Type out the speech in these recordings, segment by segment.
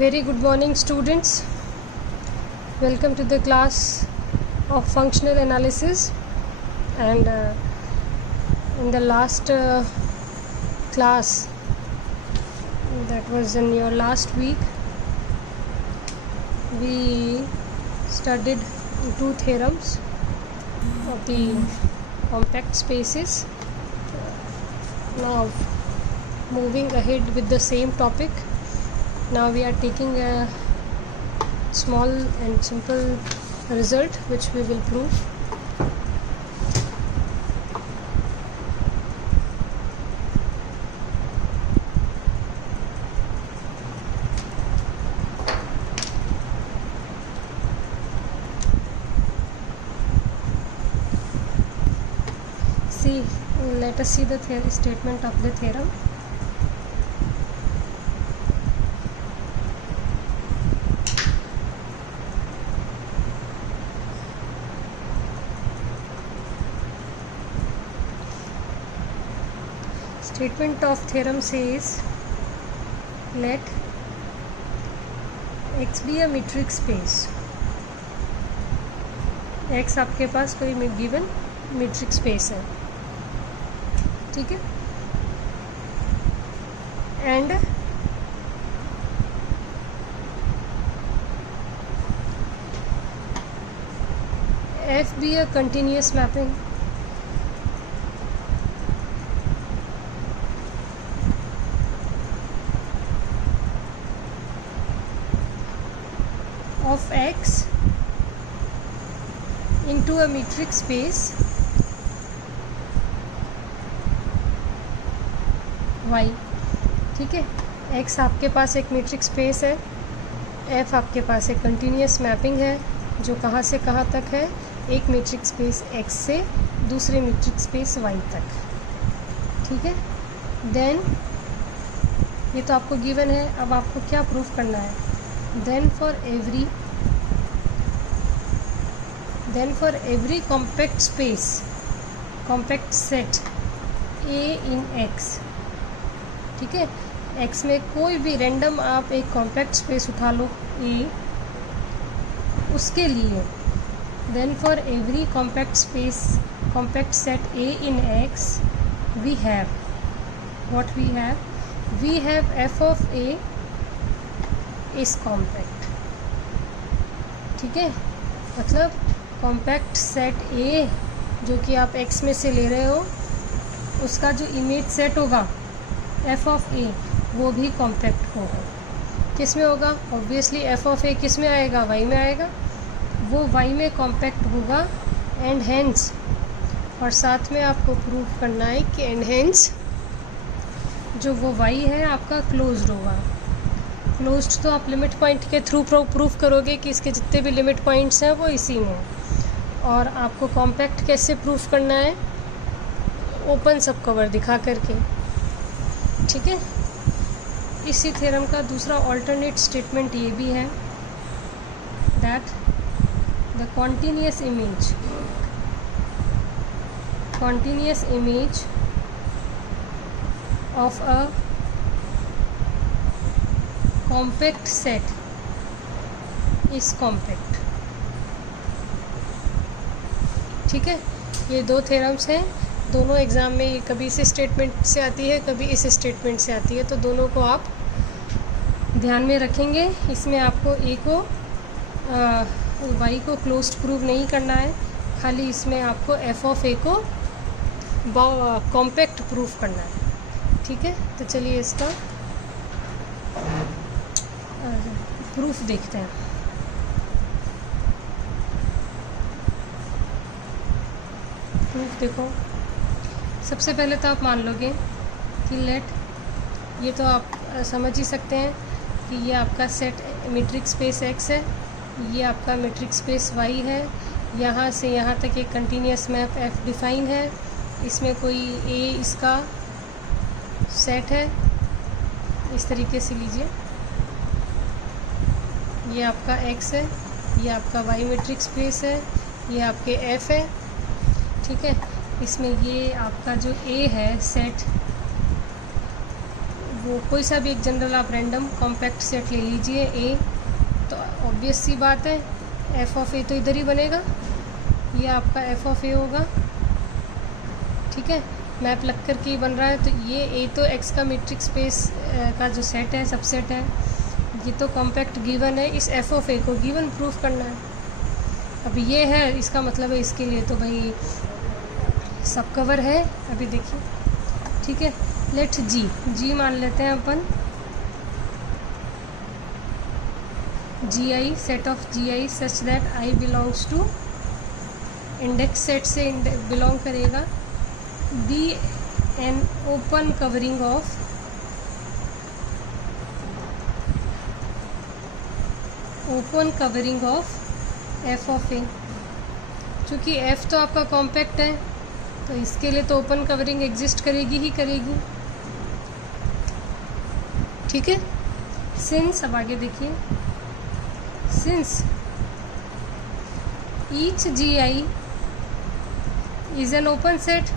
Very good morning, students. Welcome to the class of functional analysis. And in the last class, that was in your last week, we studied two theorems of the compact spaces. Now moving ahead with the same topic, now we are taking a small and simple result which we will prove. Let us see the statement of the theorem. Statement of theorem says, let X be a metric space. X आपके पास कोई given metric space है, ठीक है, and F be a continuous mapping of X into a metric space y. ठीक है, x आपके पास एक metric space है, f आपके पास एक कंटिन्यूस मैपिंग है जो कहाँ से कहाँ तक है, एक मीट्रिक स्पेस x से दूसरे मीट्रिक स्पेस y तक, ठीक है. देन ये तो आपको गिवन है, अब आपको क्या प्रूफ करना है. Then for every compact space, compact set a in x, ठीक है, x में कोई भी रैंडम आप एक कॉम्पैक्ट स्पेस उठा लो a, उसके लिए then for every compact space, compact set a in x, we have what we have f of a is compact, ठीक है. मतलब कॉम्पैक्ट सेट a जो कि आप x में से ले रहे हो, उसका जो इमेज सेट होगा f ऑफ a वो भी कॉम्पैक्ट होगा. किस में होगा? ऑब्वियसली f ऑफ a किस में आएगा? y में आएगा. वो y में कॉम्पैक्ट होगा एंड हेंस, और साथ में आपको प्रूफ करना है कि एंड हेंस जो वो y है आपका क्लोज्ड होगा. क्लोज्ड तो आप लिमिट पॉइंट के थ्रू प्रूफ करोगे कि इसके जितने भी लिमिट पॉइंट्स हैं वो इसी में हैं. और आपको कॉम्पैक्ट कैसे प्रूफ करना है? ओपन सब कवर दिखा करके, ठीक है. इसी थ्योरम का दूसरा ऑल्टरनेट स्टेटमेंट ये भी है, that the continuous image of a compact set is compact, ठीक है. ये दो थ्योरम्स हैं, दोनों एग्ज़ाम में कभी इस स्टेटमेंट से आती है, कभी इस स्टेटमेंट से आती है, तो दोनों को आप ध्यान में रखेंगे. इसमें आपको a को y को क्लोज्ड प्रूव नहीं करना है, खाली इसमें आपको f ऑफ a को कॉम्पैक्ट प्रूफ करना है, ठीक है. तो चलिए इसका प्रूफ देखते हैं. प्रूफ देखो, सबसे पहले तो आप मान लोगे कि लेट, ये तो आप समझ ही सकते हैं कि ये आपका सेट मीट्रिक स्पेस x है, ये आपका मीट्रिक स्पेस y है, यहाँ से यहाँ तक एक कंटिन्यूस मैप f डिफाइन है, इसमें कोई a इसका सेट है. इस तरीके से लीजिए, ये आपका x है, ये आपका y मीट्रिक स्पेस है, ये आपके f है, ठीक है. इसमें ये आपका जो a है सेट, वो कोई सा भी एक जनरल आप रैंडम कॉम्पैक्ट सेट ले लीजिए ए, तो ऑब्वियस सी बात है एफ ऑफ ए तो इधर ही बनेगा, ये आपका एफ ऑफ ए होगा। ठीक है, मैप लग कर के ही बन रहा है, तो ये ए तो एक्स का मीट्रिक स्पेस का जो सेट है, सबसेट है, ये तो कॉम्पैक्ट गिवन है, इस एफ ऑफ ए को गिवन प्रूफ करना है। अब ये है, इसका मतलब है इसके लिए तो भाई सब कवर है। अभी देखिए, ठीक है, लेट जी मान लेते हैं अपन, G i, set of G i such that i belongs to, index set से बिलोंग करेगा, be an open covering of F of A. चूँकि एफ तो आपका कॉम्पैक्ट है तो इसके लिए तो ओपन कवरिंग एग्जिस्ट करेगी ही करेगी। ठीक है, सिंस, अब आगे देखिए, since each G I is an open set,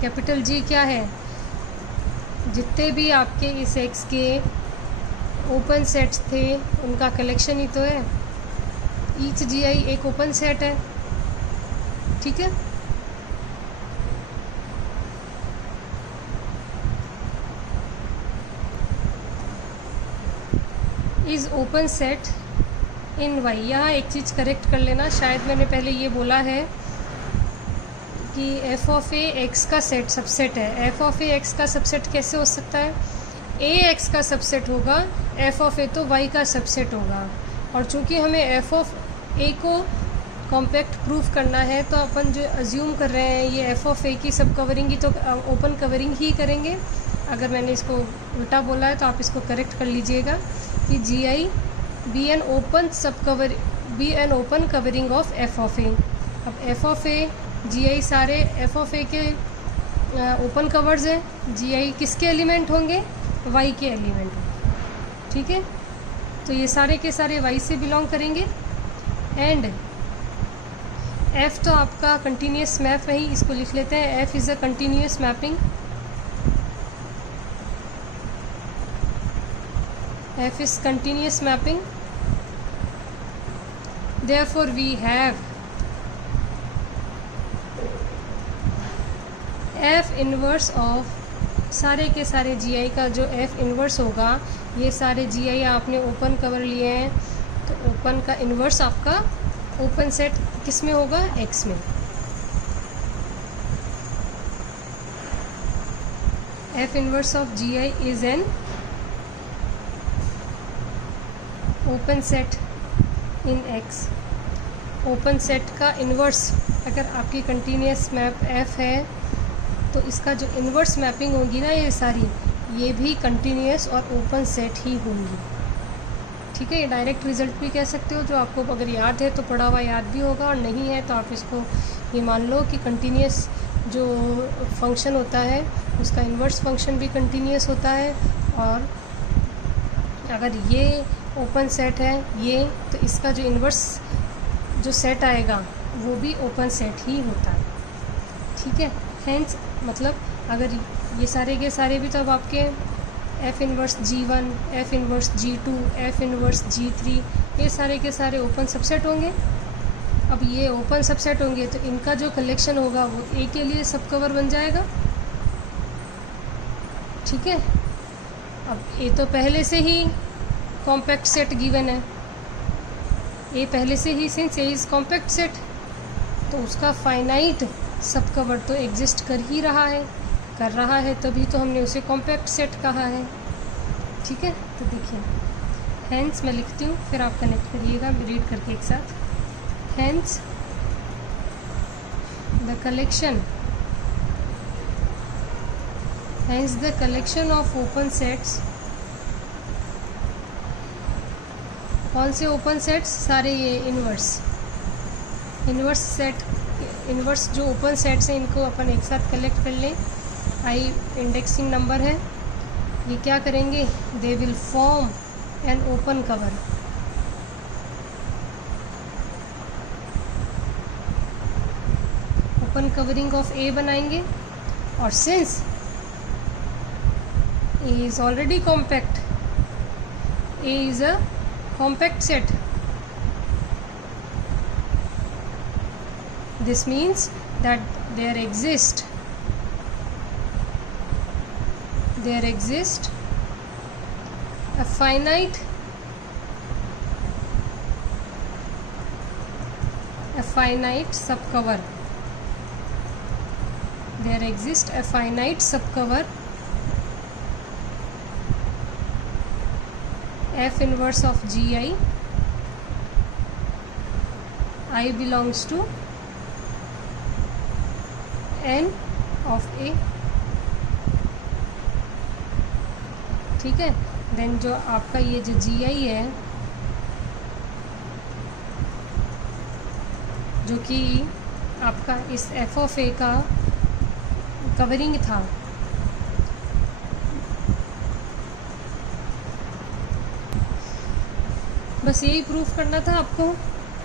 capital G क्या है, जितने भी आपके इस एक्स के ओपन सेट्स थे उनका कलेक्शन ही तो है। ईच जी आई एक ओपन सेट है। ठीक है, is open set in Y. यहाँ एक चीज़ करेक्ट कर लेना, शायद मैंने पहले ये बोला है कि एफ ऑफ ए एक्स का सेट सबसेट है। एफ ऑफ ए एक्स का सबसेट कैसे हो सकता है, ए एक्स का सबसेट होगा, एफ ऑफ ए तो वाई का सबसेट होगा। और चूंकि हमें एफ ऑफ ए को कॉम्पैक्ट प्रूफ करना है तो अपन जो अज्यूम कर रहे हैं ये एफ ऑफ ए की सब कवरिंग ही तो ओपन कवरिंग ही करेंगे। अगर मैंने इसको उल्टा बोला है तो आप इसको करेक्ट कर लीजिएगा कि G i be an open covering of F of A. अब एफ ऑफ ए, जी आई सारे एफ ऑफ ए के ओपन कवर्स हैं, जी आई किसके एलिमेंट होंगे, वाई के एलिमेंट। ठीक है, तो ये सारे के सारे वाई से बिलोंग करेंगे। एंड एफ तो आपका कंटिन्यूस मैप है ही, इसको लिख लेते हैं, F is a continuous mapping, F is continuous mapping, therefore we have F inverse of सारे के सारे जी आई का जो एफ इन्वर्स होगा, ये सारे जी आई आपने ओपन कवर लिए हैं तो ओपन का इन्वर्स आपका ओपन सेट किस में होगा, एक्स में। F inverse of G I is an open set in X. Open set का इन्वर्स, अगर आपकी कंटिन्यूस मैप एफ है तो इसका जो इन्वर्स मैपिंग होगी ना ये सारी, ये भी कंटिन्यूस और ओपन सेट ही होंगी। ठीक है, ये डायरेक्ट रिजल्ट भी कह सकते हो, जो आपको अगर याद है तो पढ़ा हुआ याद भी होगा, और नहीं है तो आप इसको ये मान लो कि कंटिन्यूस जो फंक्शन होता है उसका इन्वर्स फंक्शन भी कंटिन्यूस होता है। और अगर ये ओपन सेट है ये, तो इसका जो इन्वर्स जो सेट आएगा वो भी ओपन सेट ही होता है। ठीक है, हेंस मतलब अगर ये सारे के सारे भी तो अब आपके F inverse G1, F inverse G2, F inverse G3, ये सारे के सारे ओपन सबसेट होंगे। अब ये ओपन सबसेट होंगे तो इनका जो कलेक्शन होगा वो ए के लिए सब कवर बन जाएगा। ठीक है, अब ए तो पहले से ही कॉम्पैक्ट सेट गिवन है, ए पहले से ही, since A is compact set तो उसका फाइनाइट सब कवर तो एग्जिस्ट कर ही रहा है, कर रहा है, तभी तो हमने उसे कॉम्पैक्ट सेट कहा है। ठीक है, तो देखिए, हेंस मैं लिखती हूँ फिर आप कनेक्ट करिएगा रीड करके एक साथ। Hence the collection of open sets, कौन से ओपन सेट्स, सारे ये इन्वर्स सेट, इन्वर्स जो ओपन सेट्स हैं इनको अपन एक साथ कलेक्ट कर लें। आई इंडेक्सिंग नंबर है, ये क्या करेंगे, they will form an open cover. Open covering of A बनाएंगे, और since A is already compact, A is a compact set, this means that there exists a finite subcover. There exists a finite subcover F inverse of GI. I belongs to N of A. ठीक है, then जो आपका ये जो GI है, जो कि आपका इस F of A का कवरिंग था, बस यही प्रूफ करना था आपको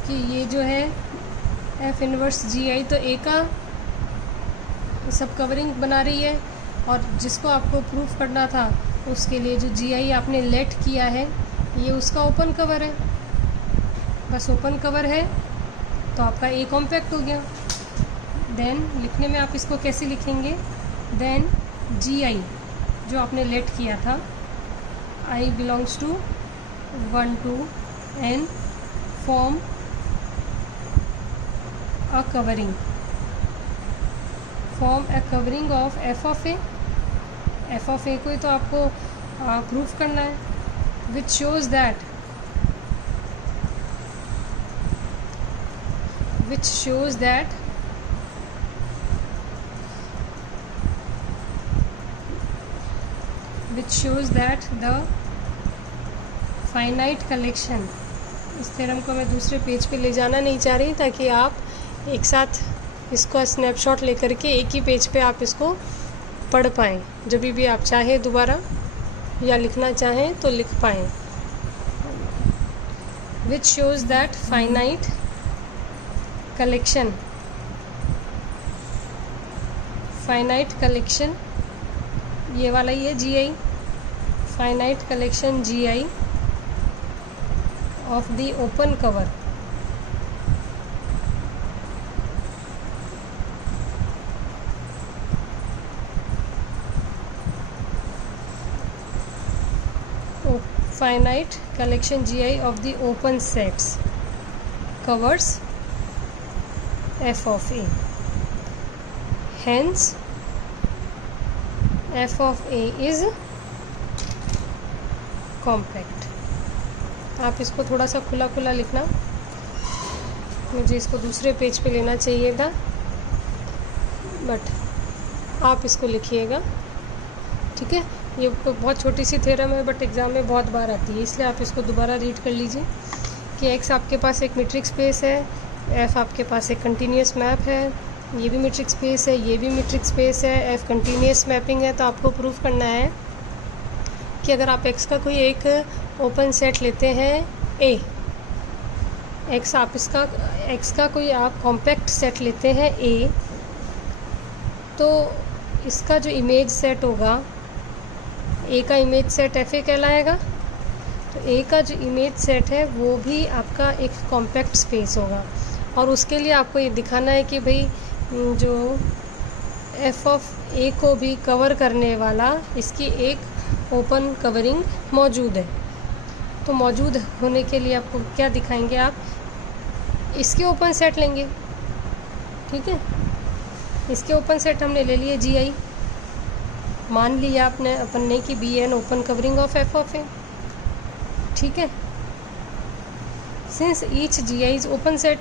कि ये जो है F इनवर्स GI तो A का सब कवरिंग बना रही है, और जिसको आपको प्रूफ करना था उसके लिए जो GI आपने लेट किया है ये उसका ओपन कवर है, बस ओपन कवर है तो आपका ए कॉम्पैक्ट हो गया। देन लिखने में आप इसको कैसे लिखेंगे, देन GI जो आपने लेट किया था, I belongs to 1 to N form a covering of F of A। F of A को ही तो आपको प्रूफ करना है, which shows that the finite collection. इस थ्योरम को मैं दूसरे पेज पे ले जाना नहीं चाह रही, ताकि आप एक साथ इसको स्नैपशॉट लेकर के एक ही पेज पे आप इसको पढ़ पाएँ, जब भी आप चाहें दोबारा या लिखना चाहें तो लिख पाएँ। Which shows that finite collection, ये वाला ही है GI, finite collection GI of the open cover finite collection GI of the open sets covers F of A. Hence F of A is compact. आप इसको थोड़ा सा खुला खुला लिखना, मुझे इसको दूसरे पेज पे लेना चाहिए था, बट आप इसको लिखिएगा, ठीक है। ये बहुत छोटी सी थ्योरम है, बट एग्ज़ाम में बहुत बार आती है, इसलिए आप इसको दोबारा रीड कर लीजिए कि X आपके पास एक मीट्रिक स्पेस है, F आपके पास एक कंटिन्यूस मैप है, ये भी मीट्रिक स्पेस है, ये भी मीट्रिक स्पेस है, F कंटिन्यूस मैपिंग है। तो आपको प्रूफ करना है कि अगर आप X का कोई एक ओपन सेट लेते हैं A, X का कोई आप कॉम्पैक्ट सेट लेते हैं A, तो इसका जो इमेज सेट होगा, A का इमेज सेट FA कहलाएगा, तो A का जो इमेज सेट है वो भी आपका एक कॉम्पैक्ट स्पेस होगा। और उसके लिए आपको ये दिखाना है कि भाई जो F ऑफ A को भी कवर करने वाला इसकी एक ओपन कवरिंग मौजूद है। तो मौजूद होने के लिए आपको क्या दिखाएंगे, आप इसके ओपन सेट लेंगे, ठीक है। इसके ओपन सेट हमने ले लिए GI, मान लिया अपन ने कि BN open covering of F of A, ठीक है। Since each GI is open set,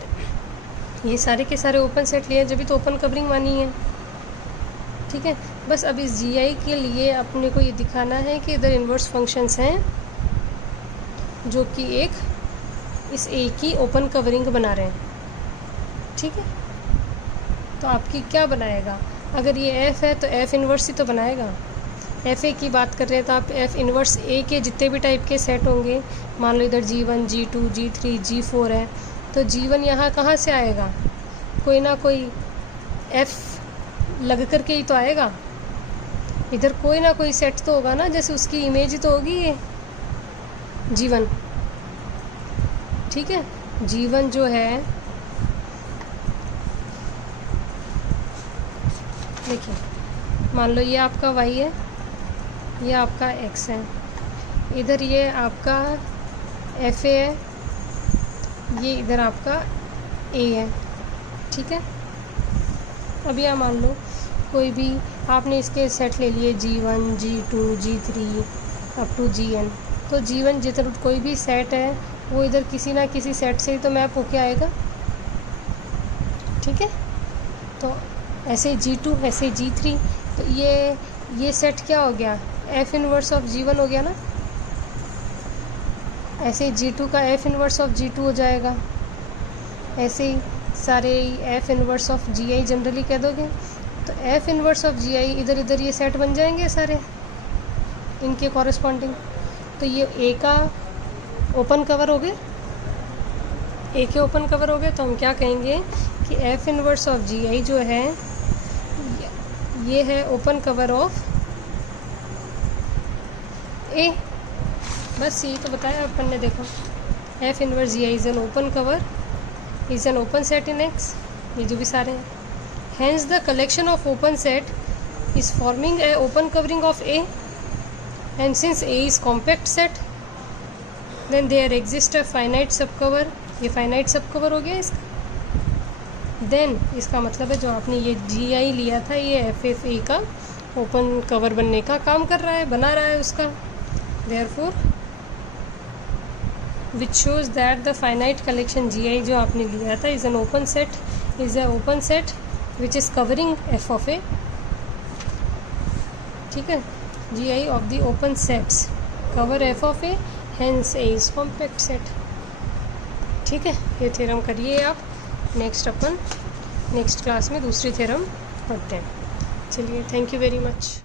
ये सारे के सारे ओपन सेट लिए जब भी तो ओपन कवरिंग मानी है, ठीक है। बस अब इस GI के लिए अपने को ये दिखाना है कि इधर इन्वर्स फंक्शंस हैं जो कि एक इस A की ओपन कवरिंग बना रहे हैं, ठीक है। तो आपकी क्या बनाएगा, अगर ये F है तो F इन्वर्स ही तो बनाएगा। FA की बात कर रहे हैं तो आप F इन्वर्स A के जितने भी टाइप के सेट होंगे, मान लो इधर G1 G2 G3 G4 है, तो G1 यहाँ कहाँ से आएगा, कोई ना कोई एफ लग करके ही तो आएगा, इधर कोई ना कोई सेट तो होगा ना, जैसे उसकी इमेज ही तो होगी ये G1। ठीक है, G1 जो है, देखिए मान लो ये आपका y है, ये आपका x है, इधर ये आपका FA है, ये इधर आपका A है। ठीक है, अब यहाँ मान लो कोई भी आपने इसके सेट ले लिए G1, G2, G3 up to Gn, तो G1 जिधर कोई भी सेट है वो इधर किसी ना किसी सेट से ही तो मैप होके आएगा। ठीक है, तो ऐसे G2, ऐसे G3, तो ये सेट क्या हो गया, F इनवर्स ऑफ G1 हो गया ना, ऐसे G2 का F इनवर्स ऑफ G2 हो जाएगा, ऐसे ही सारे F inverse of Gi generally कह दोगे, तो F इनवर्स ऑफ Gi इधर इधर ये सेट बन जाएंगे सारे इनके कॉरेस्पॉन्डिंग। तो ये A का ओपन कवर हो गए, A के ओपन कवर हो गए, तो हम क्या कहेंगे कि F इनवर्स ऑफ Gi जो है ये है ओपन कवर ऑफ A। बस यही तो बताया अपन ने, देखो F inverse Gi is an open cover, is an open set in X, ये जो भी सारे हैं। Hence the collection of open set is forming a open covering of A, and since A is compact set, then there exists a finite subcover, ये finite subcover हो गया इसका। Then इसका मतलब है जो आपने ये Gi लिया था, ये FFA का ओपन कवर बनने का काम कर रहा है, बना रहा है उसका। Therefore which shows that the finite collection Gi जो आपने लिया था is an open set, is a open set which is covering F of A। ठीक है, Gi of the open sets cover F of A, hence A is compact set। ठीक है, ये theorem करिए आप। नेक्स्ट अपन नेक्स्ट क्लास में दूसरी theorem पढ़ते हैं। चलिए, थैंक यू वेरी मच।